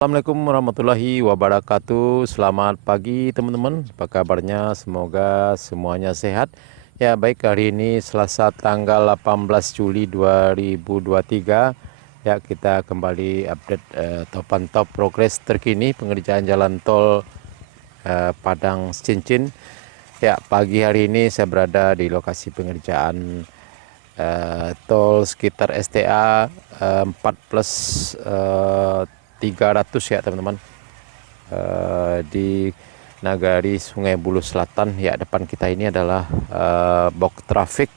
Assalamualaikum warahmatullahi wabarakatuh. Selamat pagi teman-teman. Apa kabarnya? Semoga semuanya sehat. Ya baik, hari ini Selasa tanggal 18 Juli 2023. Ya, kita kembali update atau pantau progres terkini pengerjaan jalan tol Padang Cincin. Ya, pagi hari ini saya berada di lokasi pengerjaan tol sekitar STA 4+300 ya teman-teman, di Nagari Sungai Buloh Selatan. Ya, depan kita ini adalah box traffic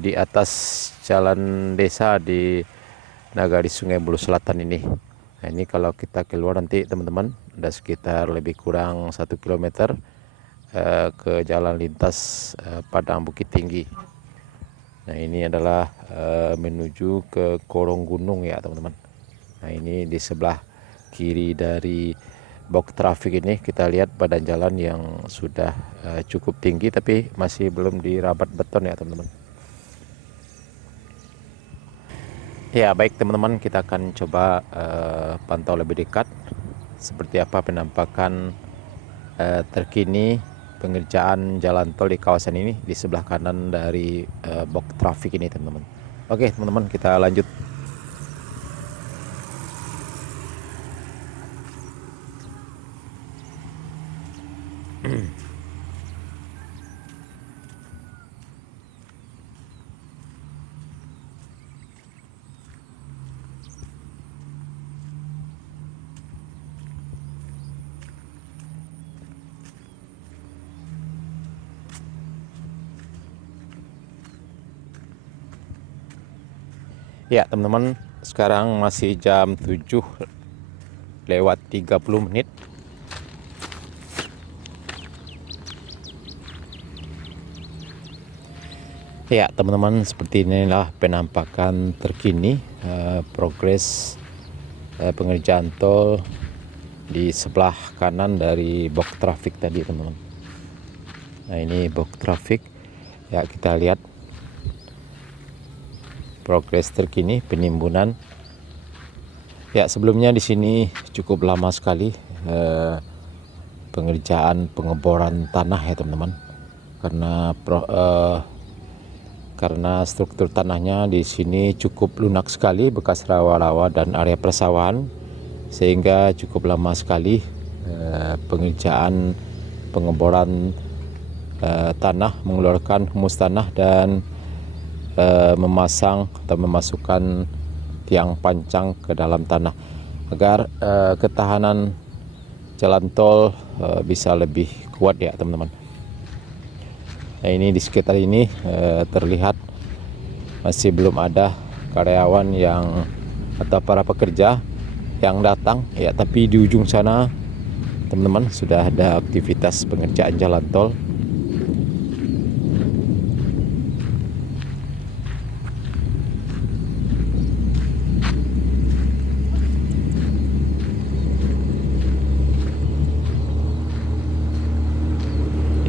di atas jalan desa di Nagari Sungai Buloh Selatan ini. Nah, ini kalau kita keluar nanti teman-teman ada sekitar lebih kurang 1 km ke jalan lintas Padang Bukit Tinggi. Nah, ini adalah menuju ke Korong Gunung ya teman-teman. Nah, ini di sebelah kiri dari box traffic ini kita lihat badan jalan yang sudah cukup tinggi tapi masih belum dirabat beton ya teman-teman. Ya baik teman-teman, kita akan coba pantau lebih dekat seperti apa penampakan terkini pengerjaan jalan tol di kawasan ini di sebelah kanan dari box traffic ini teman-teman. Oke teman-teman, kita lanjut. Ya teman-teman, sekarang masih jam 7:30. Ya teman-teman, seperti inilah penampakan terkini progres pengerjaan tol di sebelah kanan dari box traffic tadi teman-teman. Nah, ini box traffic. Ya, kita lihat progres terkini penimbunan. Ya, sebelumnya di sini cukup lama sekali pengerjaan pengeboran tanah ya teman-teman, karena struktur tanahnya di sini cukup lunak sekali, bekas rawa-rawa dan area persawahan, sehingga cukup lama sekali pengerjaan pengeboran tanah, mengeluarkan humus tanah dan memasang atau memasukkan tiang pancang ke dalam tanah agar ketahanan jalan tol bisa lebih kuat ya teman-teman. Nah, ini di sekitar ini terlihat masih belum ada karyawan yang atau para pekerja yang datang ya, tapi di ujung sana teman-teman sudah ada aktivitas pengerjaan jalan tol.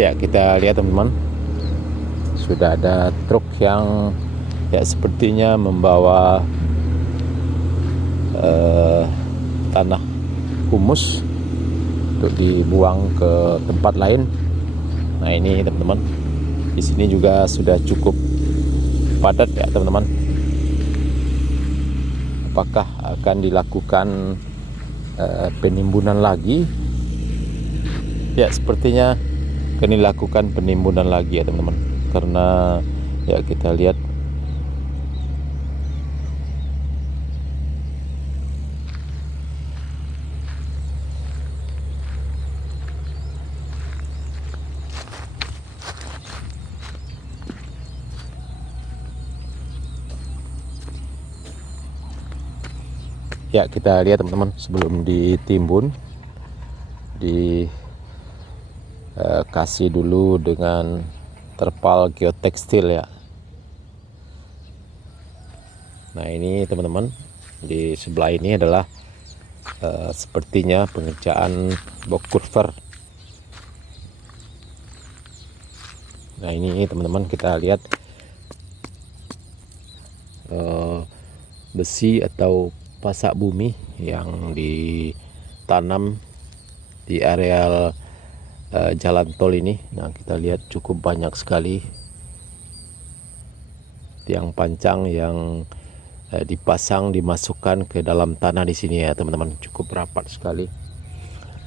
Ya, kita lihat teman-teman, sudah ada truk yang ya sepertinya membawa tanah humus untuk dibuang ke tempat lain. Nah, ini teman-teman, di sini juga sudah cukup padat ya teman-teman. Apakah akan dilakukan penimbunan lagi? Ya, sepertinya akan dilakukan penimbunan lagi ya teman-teman, karena ya kita lihat ya, kita lihat teman-teman, sebelum ditimbun kasih dulu dengan terpal geotekstil ya. Nah, ini teman-teman, di sebelah ini adalah sepertinya pengerjaan box culvert. Nah, ini teman-teman, kita lihat besi atau pasak bumi yang ditanam di areal jalan tol ini. Nah, kita lihat cukup banyak sekali tiang pancang yang dipasang, dimasukkan ke dalam tanah di sini ya teman-teman. Cukup rapat sekali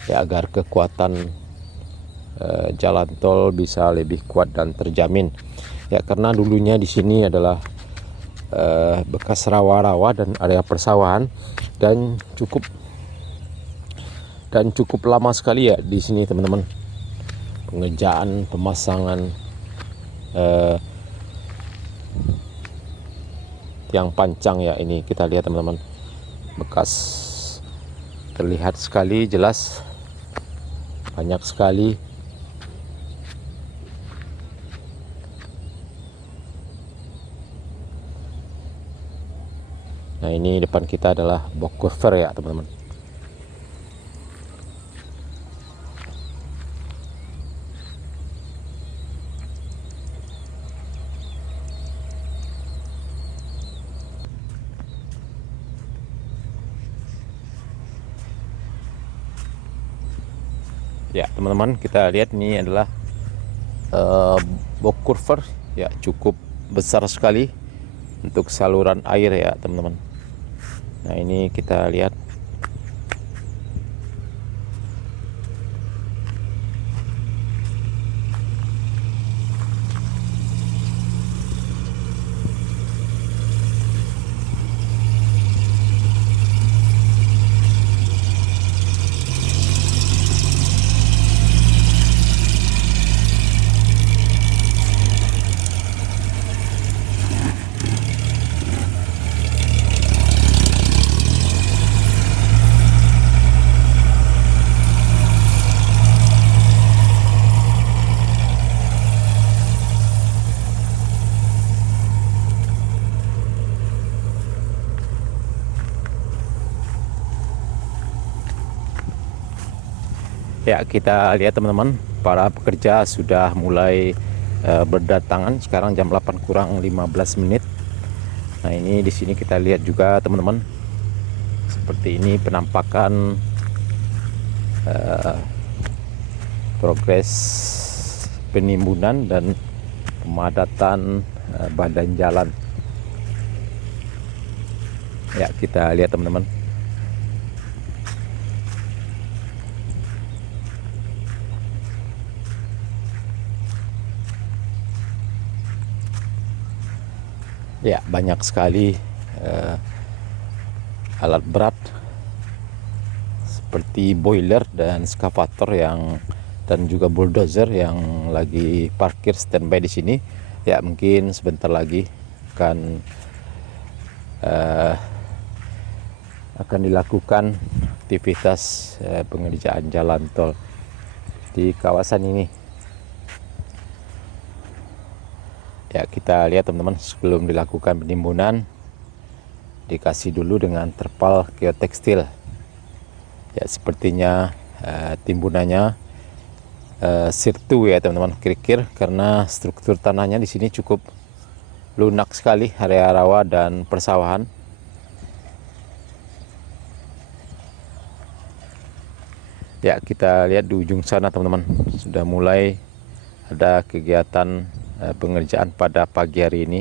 ya, agar kekuatan jalan tol bisa lebih kuat dan terjamin ya, karena dulunya di sini adalah bekas rawa-rawa dan area persawahan, dan cukup lama sekali ya di sini teman-teman, pengerjaan pemasangan tiang pancang ya. Ini kita lihat teman-teman, bekas terlihat sekali jelas, banyak sekali. Nah, ini depan kita adalah box cover ya teman-teman. Ya teman-teman, kita lihat ini adalah box cover ya, cukup besar sekali untuk saluran air ya teman-teman. Nah, ini kita lihat ya, kita lihat teman-teman, para pekerja sudah mulai berdatangan. Sekarang jam 8 kurang 15 menit. Nah, ini di sini kita lihat juga teman-teman, seperti ini penampakan progres penimbunan dan pemadatan badan jalan. Ya, kita lihat teman-teman. Ya, banyak sekali alat berat seperti boiler dan skavator dan juga bulldozer yang lagi parkir standby di sini. Ya, mungkin sebentar lagi akan dilakukan aktivitas pengerjaan jalan tol di kawasan ini. Ya, kita lihat teman-teman, sebelum dilakukan penimbunan dikasih dulu dengan terpal geotekstil. Ya, sepertinya timbunannya sirtu ya teman-teman, kirikir, karena struktur tanahnya di sini cukup lunak sekali, area rawa dan persawahan. Ya, kita lihat di ujung sana teman-teman, sudah mulai ada kegiatan pengerjaan pada pagi hari ini.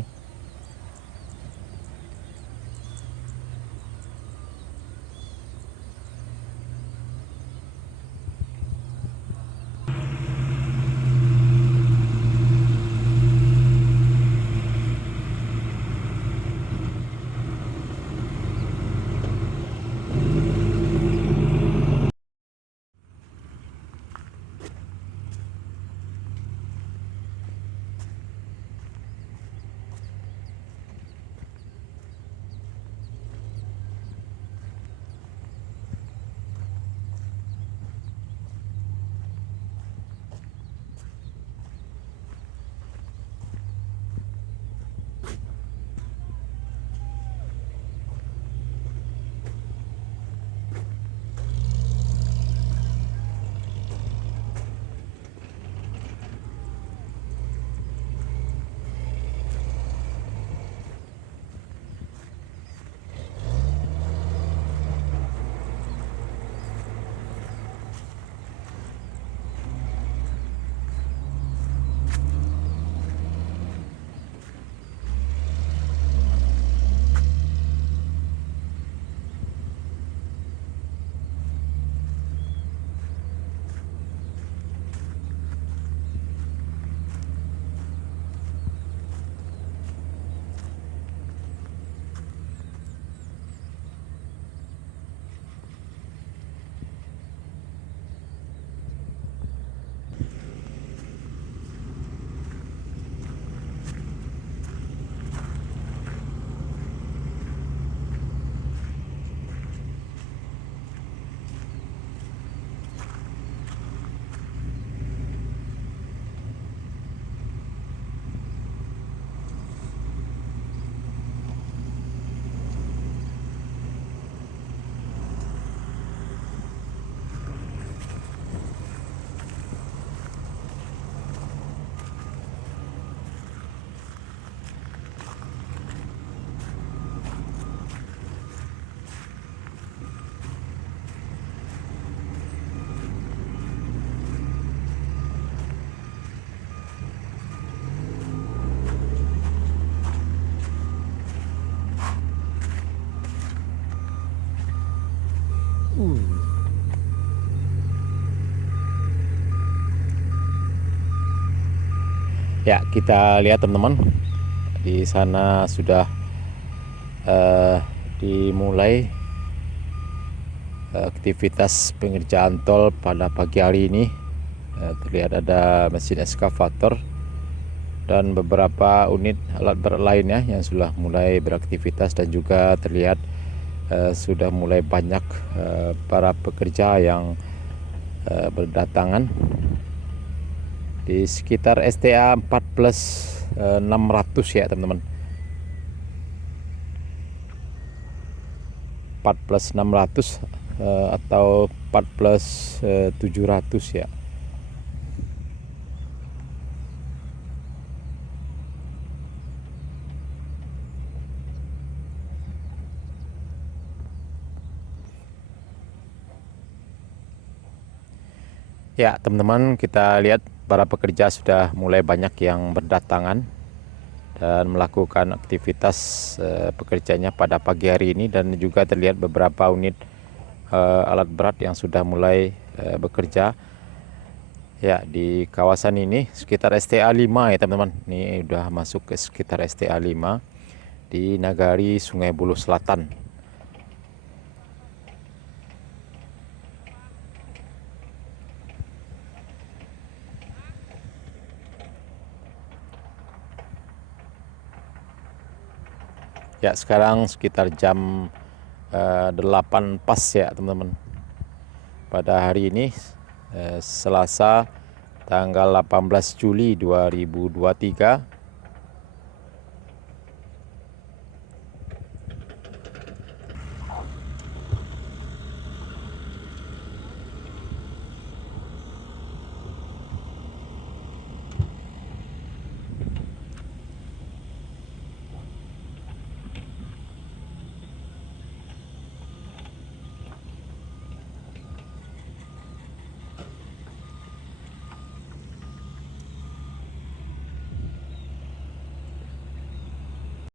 Ya, kita lihat teman-teman, di sana sudah dimulai aktivitas pengerjaan tol pada pagi hari ini. Terlihat ada mesin eskavator dan beberapa unit alat berat lainnya yang sudah mulai beraktivitas, dan juga terlihat sudah mulai banyak para pekerja yang berdatangan di sekitar STA 14.600 ya teman-teman. 14.600 atau 14.700 ya. Ya teman-teman, kita lihat para pekerja sudah mulai banyak yang berdatangan dan melakukan aktivitas pekerjanya pada pagi hari ini, dan juga terlihat beberapa unit alat berat yang sudah mulai bekerja ya di kawasan ini sekitar STA 5 ya teman-teman. Ini udah masuk ke sekitar STA 5 di Nagari Sungai Buloh Selatan. Ya, sekarang sekitar jam 8 pas ya teman-teman. Pada hari ini Selasa tanggal 18 Juli 2023